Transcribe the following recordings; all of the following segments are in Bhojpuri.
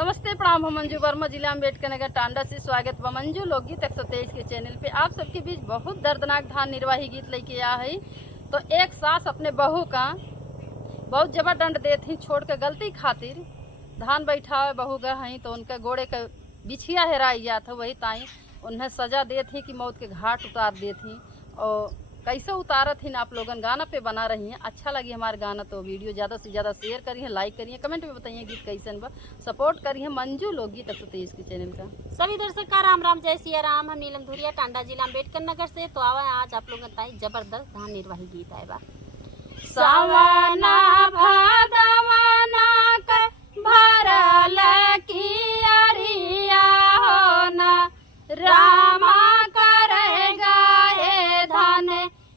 नमस्ते प्रणाम। हम मंजू वर्मा, जिला अम्बेडकर नगर टांडा से स्वागत बा मंजू लोकगीत 123 के चैनल पे। आप सबके बीच बहुत दर्दनाक धान निर्वाही गीत लेके आ है। तो एक सास अपने बहू का बहुत जबर दंड देती छोड़ के गलती खातिर धान बैठा बहू गा हई तो उनके गोड़े के बिछिया हेराई जात है। वही ताई उन्हें सजा देती कि मौत के घाट उतार देती। और कैसे उतारत ही आप लोगन गाना पे बना रही हैं। अच्छा लगी हमारे गाना तो वीडियो ज़्यादा से ज़्यादा शेयर करिए, लाइक करिए, कमेंट में बताइए गीत कैसन बा। सपोर्ट करिए मंजू लोकगीत 123 के चैनल का। सभी दर्शक का राम राम, जय सिया राम। हम नीलम धुरिया, टांडा जिला अम्बेडकर नगर से। तो आवा आज आप लोगों का जबरदस्त धान निर्वाही गीत आए बा। सवना भादवना के भरल कियरिया होना रामा करेगा ये धान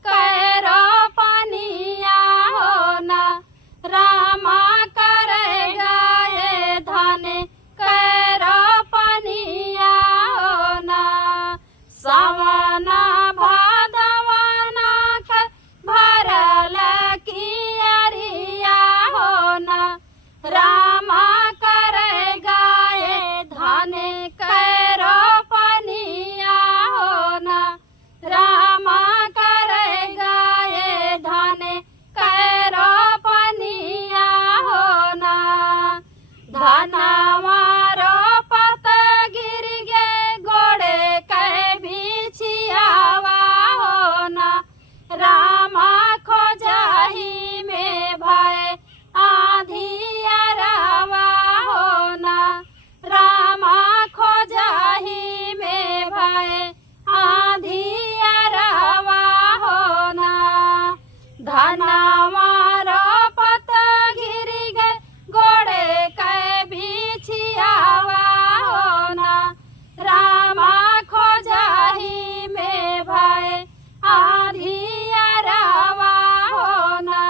कैरो पनिया होना रामा करेगा ये धान कैरो पनिया होना। सवना भादवना के भरल कियरिया होना रामा करेगा ये धान कैरो पनिया होना रामा करेगा ये धान कैरो पनिया होना। धनवा रोपत गिर गे गोड़े के बिछियावा होना रामा खोजही में भय आधियरवा होना रामा खोजही में भय आधियरवा होना। धनवा रोपत गिर गे गोड़े के बिछियावा होना रामा खोजही में भय आधियरवा होना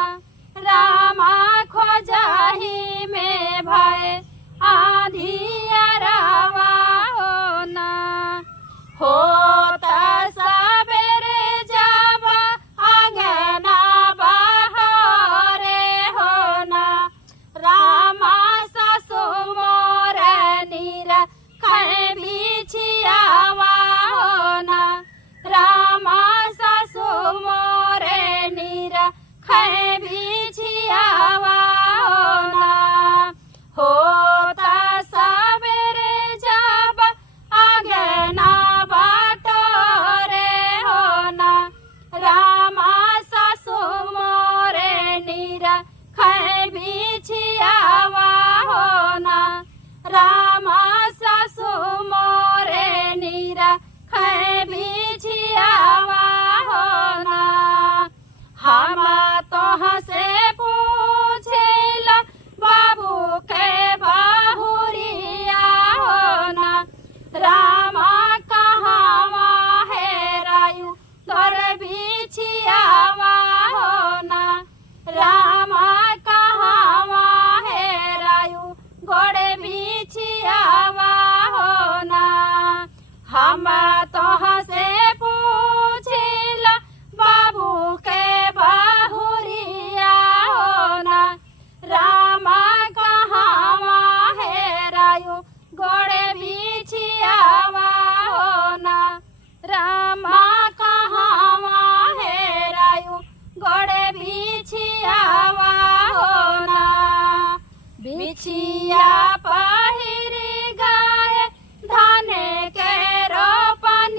रामा खोजही में भय आधियरवा होना। होता सबेरे जब आंगना बहरे होना रामा सासु मोर नीरा खे बिछियावा होना रामा सासु मोर नीरा खे बिछियावा होना। होता सबेरे जब आंगना बटोरे होना रामा सासु मोरे नीरा खे बिछियावा होना रामा सासु मोरे नीरा खे बिछियावा होना। हम तोह से पूछेला बाबू के बहुरिया होना रामा कहावा हेरायु तोर बिछियावा होना रामा कहावा हेरायु गोड़े बिछियावा होना। हम तोह से पूछेला बाबू के बहुरिया होना रामा कहावा हेरायु गोड़े बिछियावा होना रामा कहावा हेरायु गोड़े बिछियावा होना। बिछिया पहिरी गाय धाने के रोपन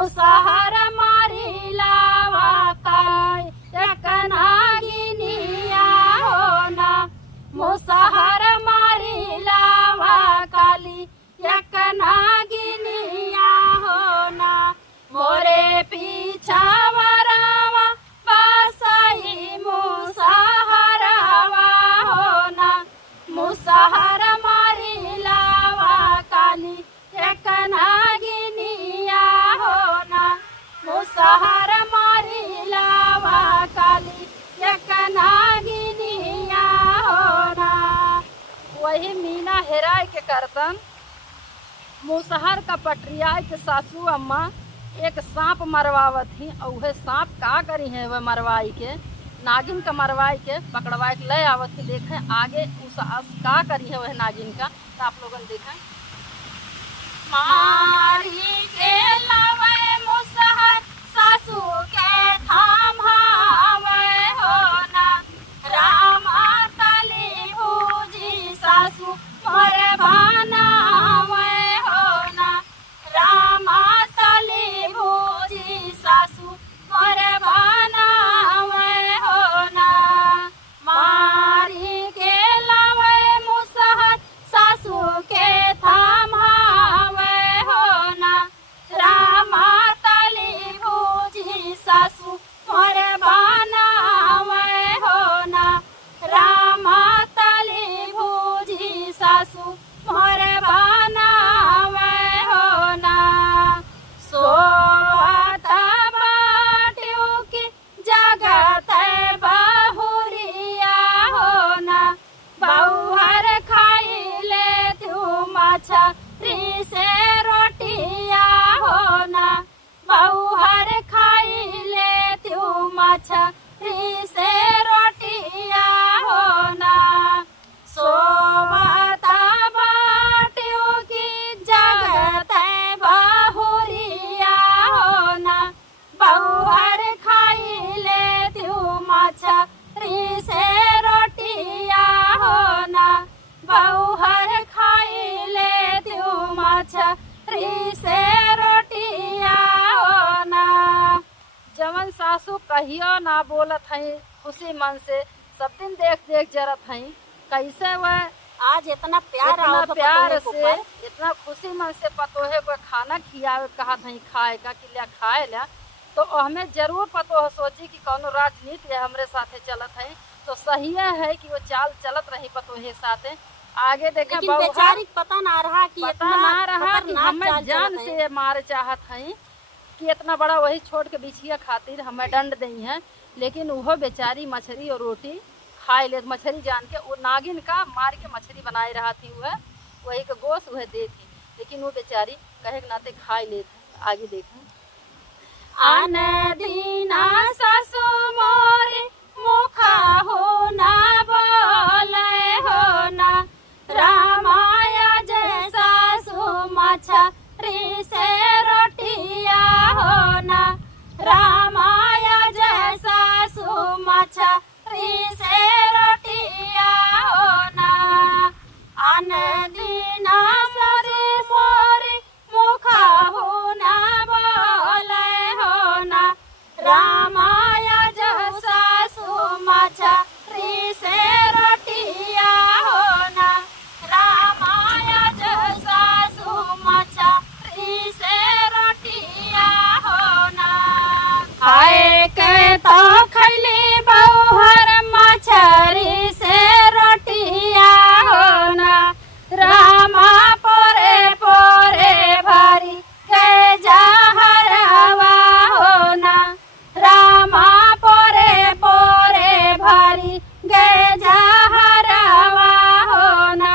मुसहर मारी लावा काली एक नागिनिया हो ना, मुसहर मारी लावा काली एक नागिनिया हो ना, मोरे पीछा वरावा बसाई मुसहरवा हो ना, मुसहर मारी लावा काली एक नागिनिया हो ना, मुसहर मारी लावा काली एक नागिनिया हो ना। वही मीना हेराय के करतन मुसहर का पटरिया के सासू अम्मा एक सांप मरवावत ही, और वह सांप का करी है वह मरवाई के नागिन का मरवाई के पकड़वाए के ले आवत ही। देखे आगे उस का करी है वह नागिन का, तो आप लोगन देखें। मारी के लावे मुसहर सासू के थाम हावे हो ना, रामा तली भूजी सासू मोरे बनावे हो ना, रामा तली भूजी सासू मोरे बनावे हो ना, मारी के लावे मुसहर सासू के थाम हावे हो ना, रामा तली भूजी सासू मोरे बनावे हो ना, रामा तली भूजी सासू मोरे बनावे हो ना, सोवत बाटियों की जगत बहुरिया हो ना, बहुहर खाई ले तू मछरी से रोटिया हो ना, बहुहर खाई ले तू मछरी से रोटिया हो ना, सोवत बाटियों की जगत बहुरिया हो ना, बहुहर खाई ले तू मछरी से रोटिया हो ना, बहुहर खाई ले तू मछरी से रोटिया हो ना। जवन सासू कहियो ना बोलत हई खुशी मन से, सब दिन देख देख जरत हई, कैसे वह आज इतना प्यार इतना आओ तो प्यार पतोहे से को इतना खुशी मन से पतोहे को खाना खियावे कहा नहीं खाए का कि लिया खाए ला, तो हमें जरूर पतोह सोची कि कौनो राजनीति है हमरे साथे चलत है, तो सही है कि वो चाल चलत रही पतोहे साथे। आगे देखे लेकिन बेचारी पता ना रहा कि पता इतना ना रहा कि खतरनाक हमें चाल जान चलत है। से मारे चाहत हैं कि इतना बड़ा वही छोड़ के बिछिया खातिर हमें दंड दी है, लेकिन वह बेचारी मछली और रोटी खाए ले, मछली जान के वो नागिन का मार के मछली बनाई रहा थी, वह वही का गोश्त वह दे थी, लेकिन वो बेचारी कहे के नाते खाए ले थे। आगे देखें। आन दीना सासू मोरे मुखा हो ना बोले हो ना, रामाया जय सासू मछरी से रोटिया हो ना, रामाया जय सासू मछरी से रोटिया हो ना, आन दीना सोरे सोरे मुखा हो ना बोले हो ना, रामाया जय सासू मछरी से रोटिया हो ना, रामाया जय सासू मछरी से रोटिया हो ना, खाए के तो खैली बहुहर मछरी से रोटिया हो ना, रामा पोरे पोरे भरी के जहरवा हो ना, रामा पोरे पोरे भरी गे जहरवा हो ना,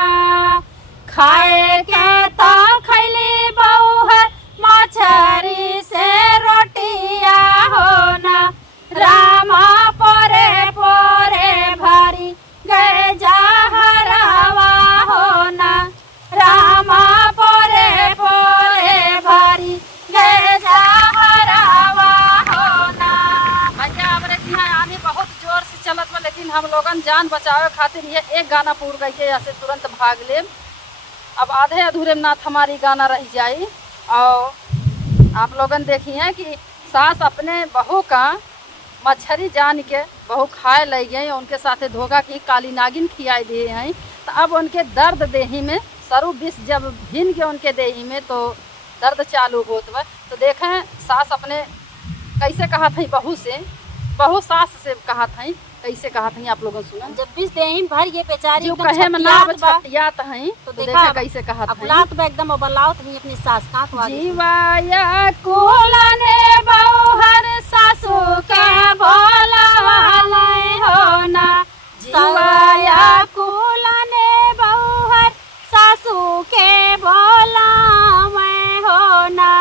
खाए के तो खैली बहुहर मछरी से रोटिया हो ना, रामा पोरे पोरे भरी गे जहरवा हो ना, रामा पोरे पोरे भरी गे जहरवा हो ना। भैया हमारे यहाँ आने बहुत जोर से चलत बा, लेकिन हम लोगन जान बचावे खातिर ये एक गाना पूर गई के ऐसे तुरंत भाग ले। अब आधे अधूरे में नाथ हमारी गाना रह जाई। और आप लोगन देखिए कि सास अपने बहू का मछली जान के बहू खाए लग गए, उनके साथे धोखा की काली नागिन खियाई दिए हैं। तो अब उनके दर्द देही में सरू विष जब भिन के उनके देही में तो दर्द चालू होत बा। तो देखें सास अपने कैसे कहा थी बहू से, बहू सास से कहा थी, कैसे कहा थी आप लोगों सुना। जब विष देही में भर ये बेचारी जो एकदम कहे में ना छटियात बा। छटियात हैं तो तो देखा देखा कैसे कहा अब थी। लात बा एकदम बलावत ही अपनी सास का तो आगे जीवाया कुलने बहुहर सासू के बोला वाले हो ना, जीवाया कुलने बहुहर सासू के बोला मैं हो ना।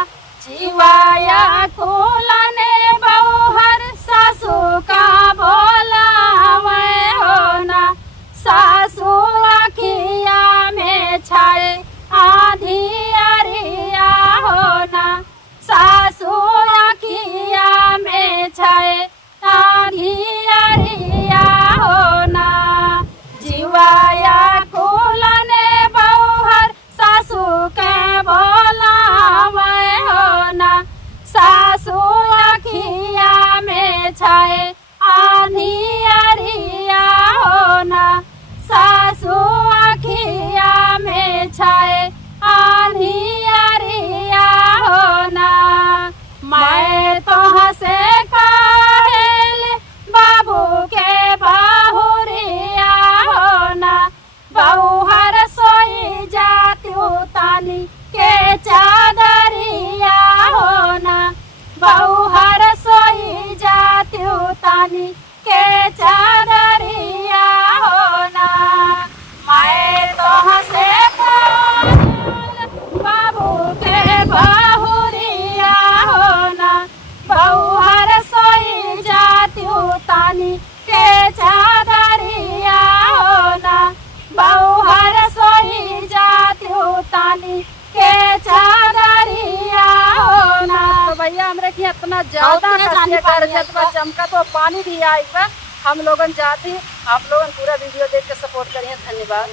जीवाया कुलने बहुहर सासू का बोला मैं हो ना। सासू अखिया में छाए आधी अरिया हो ना, सासू अखिया में छाए आधी अरिया हो ना। जीवाया कुलने बहुहर सासू के बोला मैं हो ना, सासू अखिया में छाए आधी अरिया हो ना, सासू अखिया में छाए आधी अरिया हो ना। मैं तो हंसे काहेल बाबू के बहुरिया हो ना, बहुहर सोई जाती तानी के चादरिया हो ना, बहुहर सोई जाती तानी के चादरिया हो ना। मैं तो हंसे काहेल बाबू के बहुरिया हो ना, बहुहर सोई जाती तानी के चादरिया हो ना, बहुहर सोई जाती तानी के चादरिया हो ना। तो भैया हमरे की इतना ज्यादा चमका तो पानी भी आई बा। हम लोगन जाती, आप लोगन पूरा वीडियो देख के सपोर्ट करिए। धन्यवाद।